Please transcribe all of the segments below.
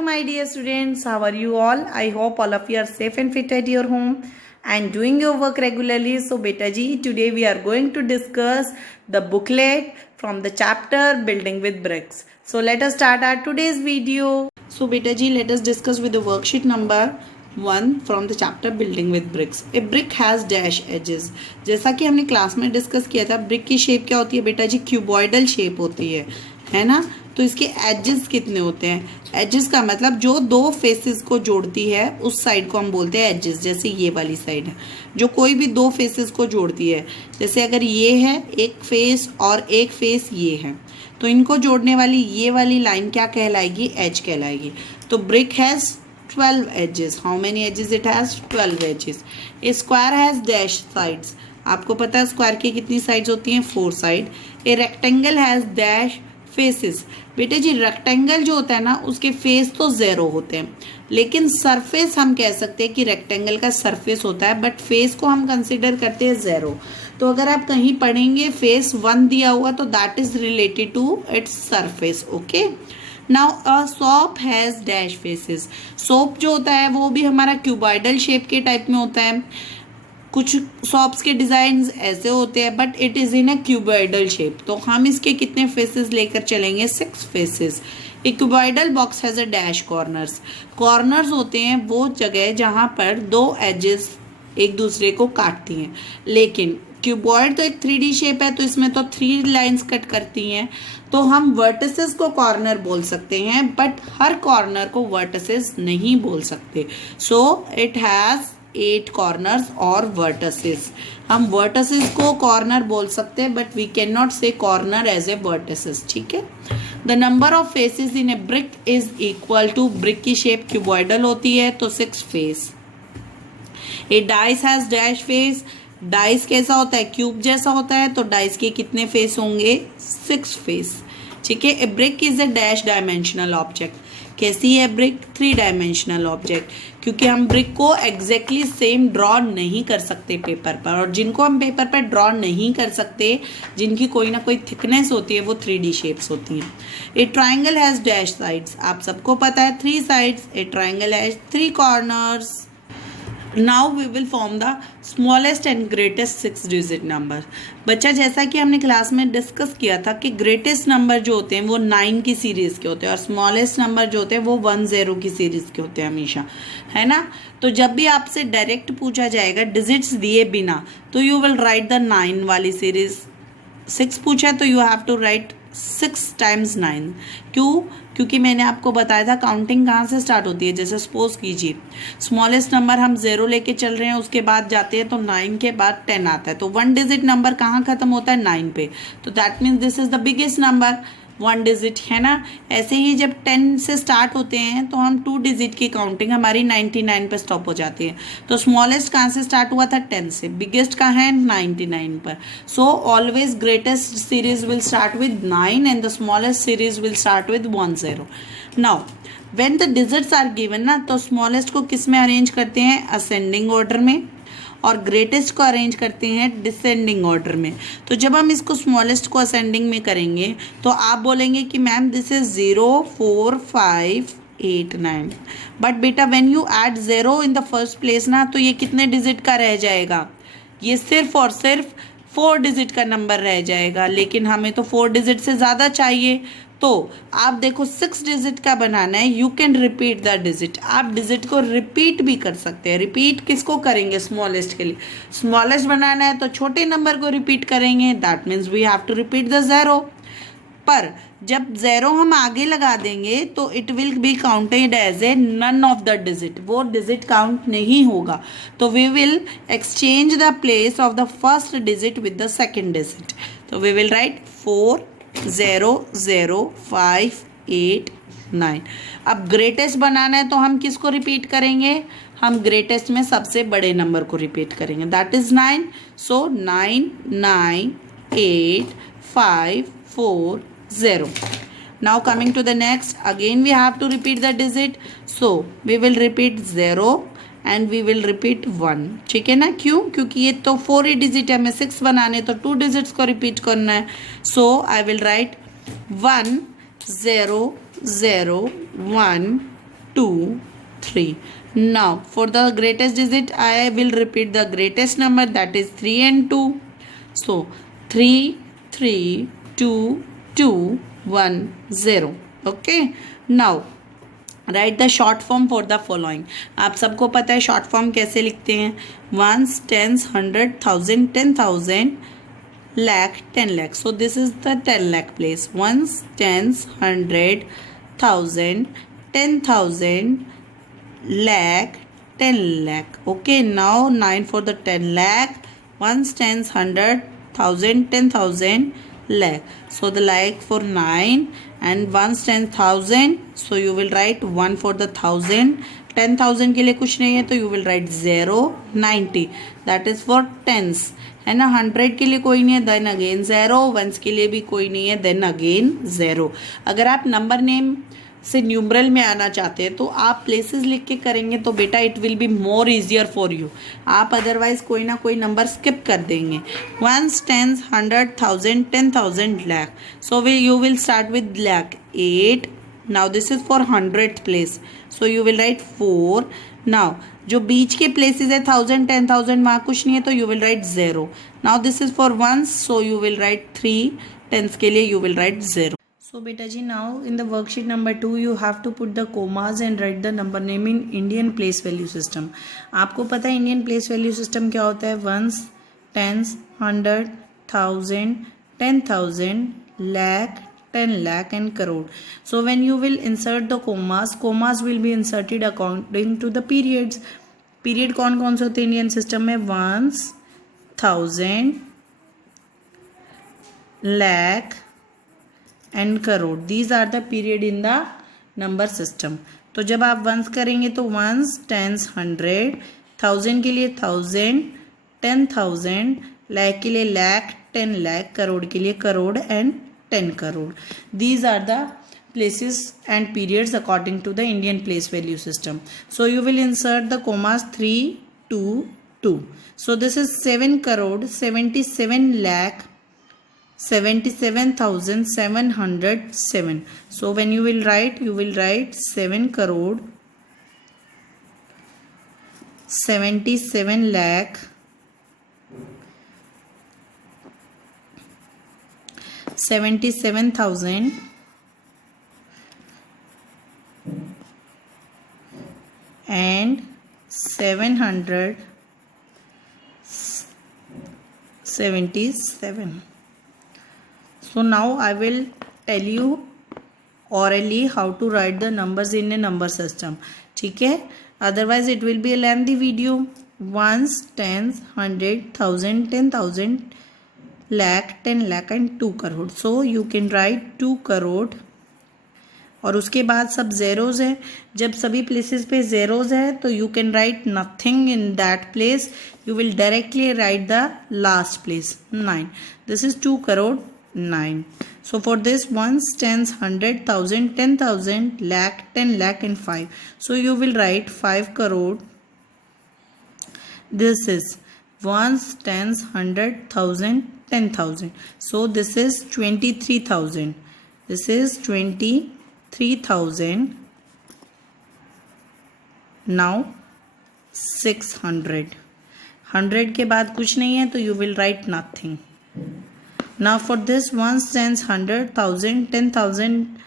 Hello, my dear students. How are you all? I hope all of you are safe and fit at your home and doing your work regularly. So, beta ji, today we are going to discuss the booklet from the chapter Building with Bricks. So, let us start our today's video. So, beta ji, let us discuss with the worksheet number 1 from the chapter Building with Bricks. A brick has dash edges. जैसा कि हमने class में discuss किया था, brick की shape क्या होती है बेटा जी? क्यूबॉइडल शेप होती है ना? तो इसके एजेस कितने होते हैं? एजेस का मतलब जो दो फेसेस को जोड़ती है उस साइड को हम बोलते हैं एजेस। जैसे ये वाली साइड है जो कोई भी दो फेसेस को जोड़ती है, जैसे अगर ये है एक फेस और एक फेस ये है, तो इनको जोड़ने वाली ये वाली लाइन क्या कहलाएगी? एज कहलाएगी। तो brick has 12 edges. How many edges it has? 12 edges. A square has dash sides. आपको पता है स्क्वायर की कितनी साइड्स होती हैं? 4 side. A rectangle has dash faces. बेटे जी रेक्टेंगल जो होता है ना उसके फेस तो 0 होते हैं, लेकिन सरफेस हम कह सकते हैं कि रेक्टेंगल का सरफेस होता है, बट फेस को हम कंसिडर करते हैं 0। तो अगर आप कहीं पढ़ेंगे फेस 1 दिया हुआ तो that is related to its surface. Okay, now a soap has dash faces. Soap जो होता है वो भी हमारा क्यूबॉइडल शेप के टाइप में होता है। कुछ सोप्स के डिजाइन ऐसे होते हैं but it is in a cuboidal shape. तो हम इसके कितने फेसेस लेकर चलेंगे? 6 faces. A cuboidal box has a dash corners. Corners होते हैं वो जगह जहां पर दो एजेस एक दूसरे को काटती हैं, लेकिन क्यूबॉइड तो एक 3D शेप है तो इसमें तो 3 लाइंस कट करती हैं, तो हम वर्टिसेस को कॉर्नर बोल सकते हैं, बट हर कॉर्नर को वर्टिसेस नहीं बोल सकते। सो इट हैज 8 कॉर्नर्स और वर्टिसेस। हम वर्टिसेस को कॉर्नर बोल सकते हैं but we can not say corner as a vertices. ठीक है। The number of faces in a brick is equal to, brick की शेप क्यूबॉइडल होती है तो 6 face. A dice has dash face. Dice कैसा होता है? क्यूब जैसा होता है, तो डाइस के कितने फेस होंगे? 6 फेस। ठीक है। A brick is a dash dimensional object. कैसी है ब्रिक? 3 डायमेंशनल ऑब्जेक्ट, क्योंकि हम ब्रिक को एग्जैक्टली सेम ड्रॉ नहीं कर सकते पेपर पर, और जिनको हम पेपर पर ड्रॉ नहीं कर सकते, जिनकी कोई ना कोई थिकनेस होती है, वो 3D शेप्स होती हैं। A triangle has dash sides. आप सबको पता है 3 sides. A triangle has 3 corners. Now we will form the smallest and greatest 6 digit number. बच्चा जैसा कि हमने क्लास में डिस्कस किया था कि ग्रेटेस्ट नंबर जो होते हैं वो 9 की सीरीज के होते हैं और स्मॉलेस्ट नंबर जो होते हैं वो 10 की सीरीज के होते हैं हमेशा, है ना? तो जब भी आपसे डायरेक्ट पूछा जाएगा डिजिट्स दिए बिना, तो यू विल राइट द 9 वाली सीरीज। 6 पूछा है तो you have to write 6 times 9। क्यों? क्योंकि मैंने आपको बताया था काउंटिंग कहाँ से स्टार्ट होती है। जैसे सपोज कीजिए स्मॉलेस्ट नंबर हम 0 लेके चल रहे हैं, उसके बाद जाते हैं तो 9 के बाद 10 आता है, तो 1 डिजिट नंबर कहाँ खत्म होता है? 9 पे। तो that means this is the biggest number, 1 digit, है ना? ऐसे ही जब 10 से स्टार्ट होते हैं तो हम 2 डिजिट की काउंटिंग हमारी 99 पे स्टॉप हो जाती है। तो स्मॉलेस्ट कहाँ से स्टार्ट हुआ था? 10 से। बिगेस्ट कहाँ है? 99 पर। So always greatest series will start with 9 and the smallest series will start with 10। Now when the digits are given ना, तो स्मॉलेस्ट को किस में अरेंज करते हैं? असेंडिंग ऑर्डर में, और ग्रेटेस्ट को अरेंज करते हैं डिसेंडिंग ऑर्डर में। तो जब हम इसको स्मॉलेस्ट को असेंडिंग में करेंगे तो आप बोलेंगे कि मैम दिस इज 0 4 5 8 9, बट बेटा when you add 0 in the first place ना, तो ये कितने डिजिट का रह जाएगा? ये सिर्फ और सिर्फ 4 डिजिट का नंबर रह जाएगा, लेकिन हमें तो 4 डिजिट से ज़्यादा चाहिए। तो आप देखो 6 डिजिट का बनाना है, you can repeat the digit. आप डिजिट को रिपीट भी कर सकते हैं। रिपीट किसको करेंगे? स्मॉलेस्ट के लिए। स्मॉलेस्ट बनाना है तो छोटे नंबर को रिपीट करेंगे, that means we have to repeat the 0। पर जब 0 हम आगे लगा देंगे तो it will be counted as a none of the digit, वो डिजिट काउंट नहीं होगा। तो we will exchange the place of the first digit with the second digit. तो वी विल राइट 4 0 0 5 8 9। अब ग्रेटेस्ट बनाना है तो हम किसको रिपीट करेंगे? हम ग्रेटेस्ट में सबसे बड़े नंबर को रिपीट करेंगे, that is 9। So 9 9 8 5 4 0। Now coming to the next, again we have to repeat the digit. So we will repeat 0 and we will repeat 1. ठीक है ना? क्यों? क्योंकि ये तो 4 ही डिजिट है, हमें 6 बनाने तो 2 डिजिट्स को रिपीट करना है। So I will write 1 0 0 1 2, 3. Now for the greatest digit I will repeat the greatest number, that is 3 and 2. So 3, 3, 2, 2, 1, 0. Okay. Now write the short form for the following. आप सबको पता है शॉर्ट फॉर्म कैसे लिखते हैं. Ones, tens, 100, 1000, 10,000, lakh, 10 lakh. So this is the 10 lakh place. Ones, tens, 100, 1000, 10,000, lakh, 10 lakh. Okay, now 9 for the 10 lakh. Ones, tens, 100, 1000, 10,000, lakh. So the lakh for 9 and ones 10,000. So you will write 1 for the 1000. 10,000 के लिए कुछ नहीं है तो you will write 0. 90 that is for tens है ना. 100 के लिए कोई नहीं है then again 0. ones के लिए भी कोई नहीं है then again 0. अगर आप नंबर नेम से न्यूमरल में आना चाहते हैं तो आप प्लेसेस लिख के करेंगे तो बेटा it will be more easier for you. आप अदरवाइज कोई ना कोई नंबर स्किप कर देंगे. Ones, tens, 100, 1000, 10,000, lakh. So you will start with lakh. 8. Now this is for 100th place so you will write 4. Now जो बीच के प्लेसेस है 1000, 10,000 वहाँ कुछ नहीं है तो you will write 0. Now this is for ones so you will write 3. Tens के लिए you will write 0. So beta ji, now in the worksheet number 2 you have to put the commas and write the number name in Indian place value system. आपको पता है Indian place value system क्या होता है. ones, tens, 100, 1000, 10,000, lakh, 10 lakh and crore. So when you will insert the commas will be inserted according to the periods. Period कौन कौन से होते हैं Indian system में. ones, 1000, lakh and crore. These are the period in the number system. तो जब आप once करेंगे तो वंस, टेंस, 100, 1000 के लिए 1000, 10,000, lakh के लिए lakh, 10 lakh, करोड़ के लिए crore and 10 crore. These are the places and periods according to the Indian place value system. So you will insert the commas 3, 2, 2. So this is 7 crore, 77 lakh, 77,707. So when you will write 7 crore, 77 lakh, 77,000 and 777. So now I will tell you orally how to write the numbers in a number system. ठीक है, otherwise it will be a lengthy video. ones, tens, 100, 1000, 10,000, lakh, 10 lakh and 2 crore. So you can write 2 crore और उसके बाद सब zeros है. जब सभी places पे zeros है तो you can write nothing in that place. You will directly write the last place 9. This is 2 crore 9. So for this ones, tens, 100, 1000, 10,000, lakh, 10 lakh and 5. So you will write 5 crore. This is ones, tens, 100, 1000, 10,000. So this is 23,000. This is 23,000. Now 600. 100 के बाद कुछ नहीं है तो you will write nothing. Now for this ones, tens, 100, 1000, 10,000,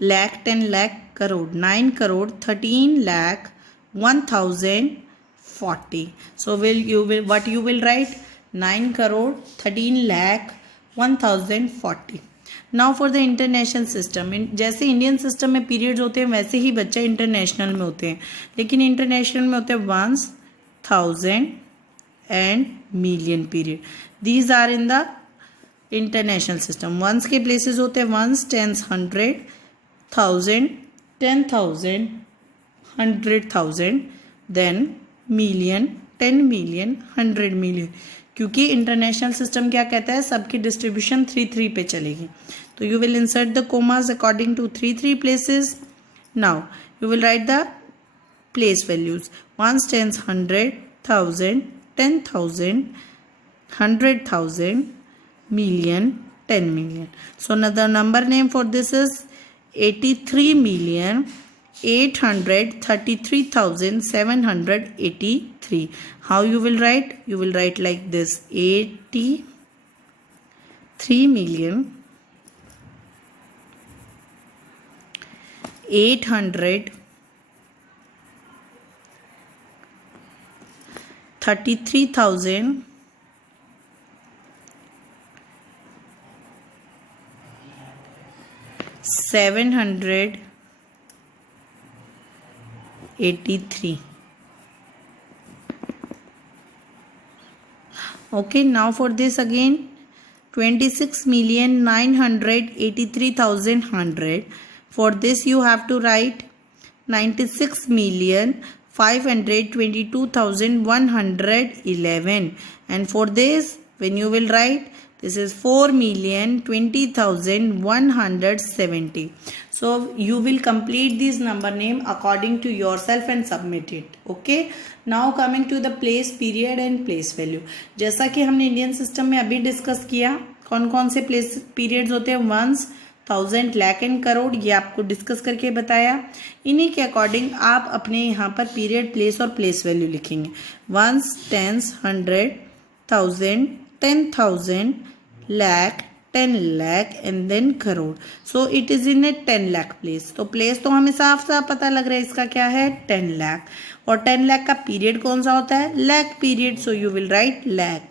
lakh, 10 lakh, crore. 9 crore, 13 lakh, 1,040. So what you will write? 9 crore, 13 lakh, 1,040. Now for the international system. जैसे Indian system में periods होते हैं वैसे ही बच्चा इंटरनेशनल में होते हैं. लेकिन इंटरनेशनल में होते हैं ones, 1000 and million period. These are in the international system. Ones के प्लेसेस होते हैं ones, tens, 100, 1000, 10,000, 100,000, then million, 10 million, 100 million. क्योंकि इंटरनेशनल सिस्टम क्या कहता है सबकी डिस्ट्रीब्यूशन 3-3 पे चलेगी. तो यू विल insert the commas according to 3-3 places. Now you will write the place values. Ones, tens, 100, 1000, 10,000, 100,000, million, 10 million. So another number name for this is 83 million, 833,783. How you will write? You will write like this: 833,783. Okay, now for this again, 26,983,100. For this you have to write 96,522,111. And for this, when you will write, this is 4,20,170. So you will complete this number name according to yourself and submit it. Okay. Now coming to the place period and place value. जैसा कि हमने Indian system में अभी discuss किया, कौन कौन से place periods होते हैं, ones, thousand, lakh and crore, ये आपको डिस्कस करके बताया. इन्हीं के अकॉर्डिंग आप अपने यहाँ पर पीरियड, प्लेस और प्लेस वैल्यू लिखेंगे. Ones, tens, 100, 1000, 10,000, lakh, 10 lakh and then crore. So it is in a 10 lakh place. तो प्लेस तो हमें साफ साफ पता लग रहा है इसका क्या है, 10 lakh. और 10 lakh का पीरियड कौन सा होता है, lakh period. So you will write lakh.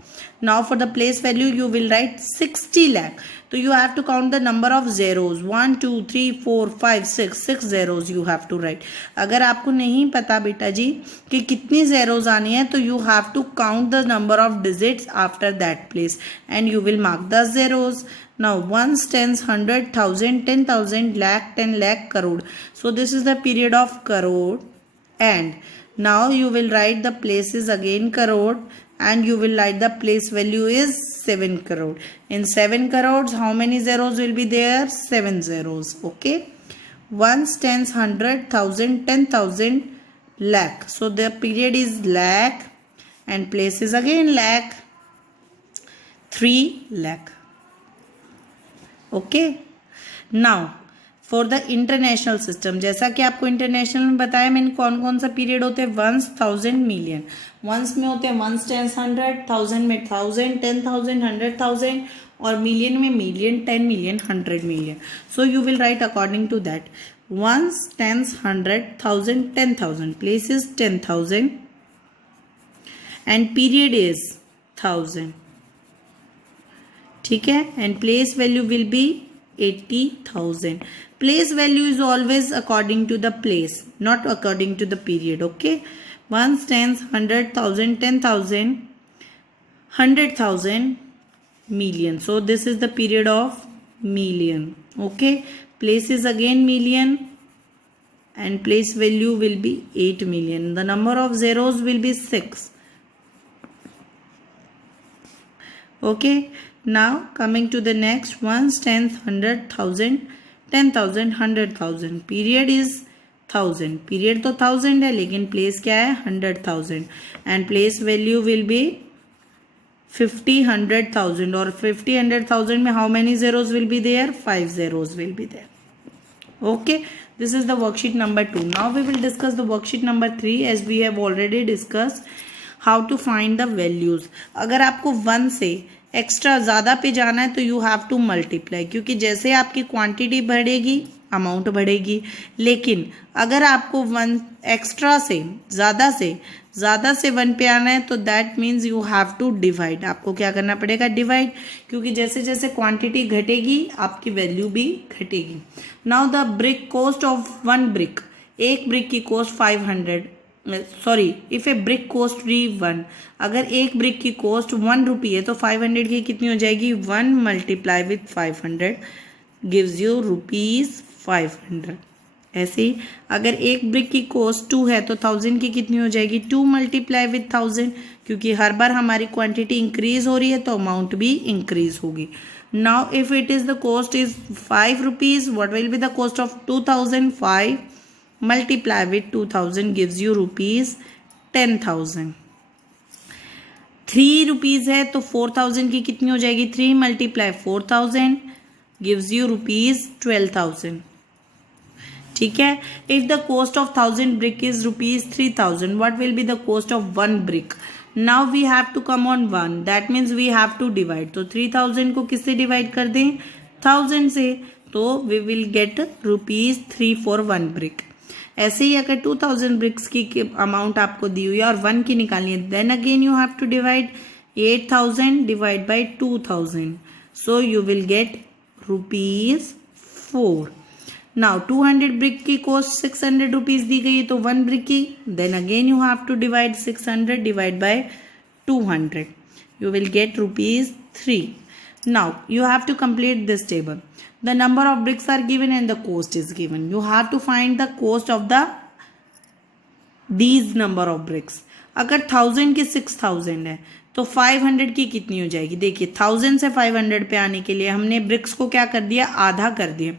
Now for the place value you will write 60 lakh. So you have to count the number of zeros. 1, 2, 3, 4, 5, 6 zeros you have to write. अगर आपको नहीं पता बेटा जी कि कितनी zeros आनी है, तो you have to count the number of digits after that place and you will mark the zeros. Now ones, tens, 100, 1000, 10,000, lakh, 10 lakh, crore. So this is the period of crore. And now you will write the places again crore. And you will write the place value is 7 crore. In 7 crores, how many zeros will be there? 7 zeros. Okay. Ones, tens, 100, 1000, 10,000, lakh. So the period is lakh and place is again lakh. 3 lakh. Okay. Now for the international system, जैसा कि आपको international में बताया मैंने कौन कौन सा period होते हैं, वंस, थाउजेंड, मिलियन. वंस में होते हैं वंस, टेंस, 100, थाउजेंड में 1000, 10,000, 100,000 और मिलियन में million, 10 million, 100 million. So you will write according to that. Ones, tens, 100, 1000, 10,000. Place is 10,000 and period is 1000. ठीक है. And place value will be 80,000. Place value is always according to the place, not according to the period. Okay. Ones, tens, 100,000, 10,000, 100,000, million. So this is the period of million. Okay. Place is again million and place value will be 8 million. The number of zeros will be 6. Okay. Now coming to the next, ones, tens, 100,000, 10,000, 100,000. Period is 1000. Period तो 1000 है लेकिन place क्या है, 100,000 and place value will be 50, 100,000 और 50, 100,000 में how many zeros will be there? 5 zeros will be there. Okay. This is the worksheet number 2. Now we will discuss the worksheet number 3 as we have already discussed how to find the values. अगर आपको 1 से extra ज़्यादा पे जाना है तो you have to multiply, क्योंकि जैसे आपकी क्वांटिटी बढ़ेगी अमाउंट बढ़ेगी. लेकिन अगर आपको 1 एक्स्ट्रा से ज़्यादा से 1 पे आना है तो that means you have to divide. आपको क्या करना पड़ेगा, डिवाइड, क्योंकि जैसे जैसे क्वांटिटी घटेगी आपकी वैल्यू भी घटेगी. Now the brick cost of 1 brick, एक ब्रिक की cost 500, sorry, if A brick cost भी 1, अगर एक ब्रिक की कॉस्ट 1 रुपी है तो 500 की कितनी हो जाएगी, 1 मल्टीप्लाई विथ 500 गिव्स यू ₹500. ऐसे ही अगर एक ब्रिक की कॉस्ट 2 है तो 1000 की कितनी हो जाएगी, 2 मल्टीप्लाई विथ 1000, क्योंकि हर बार हमारी क्वांटिटी इंक्रीज हो रही है तो अमाउंट भी इंक्रीज होगी. Now if it is the cost is 5 rupees, what will be the cost of 2000, 5 multiply with 2000 gives you ₹10,000. 3 rupees है तो 4000 की कितनी हो जाएगी, 3 मल्टीप्लाई 4000 gives you ₹12,000. ठीक है. If the cost of 1000 brick is ₹3000, what will be the cost of 1 brick? Now we have to come on 1, that means we have to divide. तो 3000 को किससे डिवाइड कर दें? 1000 से. तो we will get ₹3 for 1 brick. ऐसे ही अगर 2000 bricks की अमाउंट आपको दी हुई है और 1 की निकालनी है, then again you have to divide 8000 divide by 2000. So you will get ₹4. Now 200 brick की कॉस्ट 600 रुपीज दी गई है, तो 1 brick की, then again you have to divide 600 divide by 200. You will get ₹3. Now you have to complete this table. The number of bricks are given and the cost is given. You have to find the cost of these number of bricks. अगर 1000 की 6000 है तो 500 की कितनी हो जाएगी? देखिए 1000 से 500 पे आने के लिए हमने ब्रिक्स को क्या कर दिया? आधा कर दिया.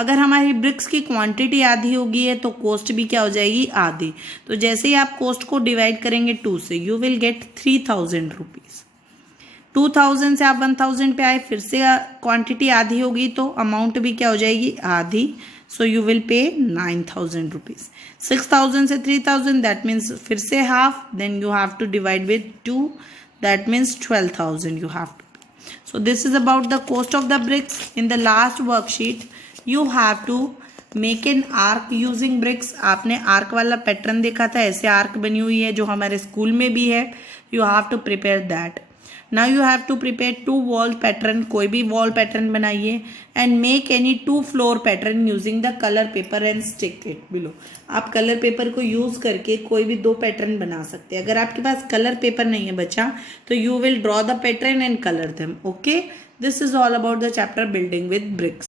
अगर हमारी ब्रिक्स की क्वांटिटी आधी होगी है तो कॉस्ट भी क्या हो जाएगी? आधी. तो जैसे ही आप कॉस्ट को डिवाइड करेंगे 2 से, यू विल गेट 3000 रुपीज. 2000 से आप 1000 पे आए, फिर से क्वांटिटी आधी होगी तो अमाउंट भी क्या हो जाएगी? आधी. सो यू विल पे 9000 रुपीज. 6000 से 3000, दैट मीन्स फिर से half, then you have to divide with 2, that means 12000 you have to pay. So this is about the cost of the bricks. In the last worksheet you have to make an arc using bricks. आपने arc वाला pattern देखा था, ऐसे arc बनी हुई है जो हमारे स्कूल में भी है. You have to prepare that. Now you have to prepare 2 wall pattern. कोई भी wall pattern बनाइए and make any 2 floor pattern using the color paper and stick it below. आप कलर पेपर को यूज करके कोई भी 2 पैटर्न बना सकते हैं. अगर आपके पास कलर पेपर नहीं है बच्चा तो you will draw the pattern and color them. Okay, this is all about the chapter building with bricks.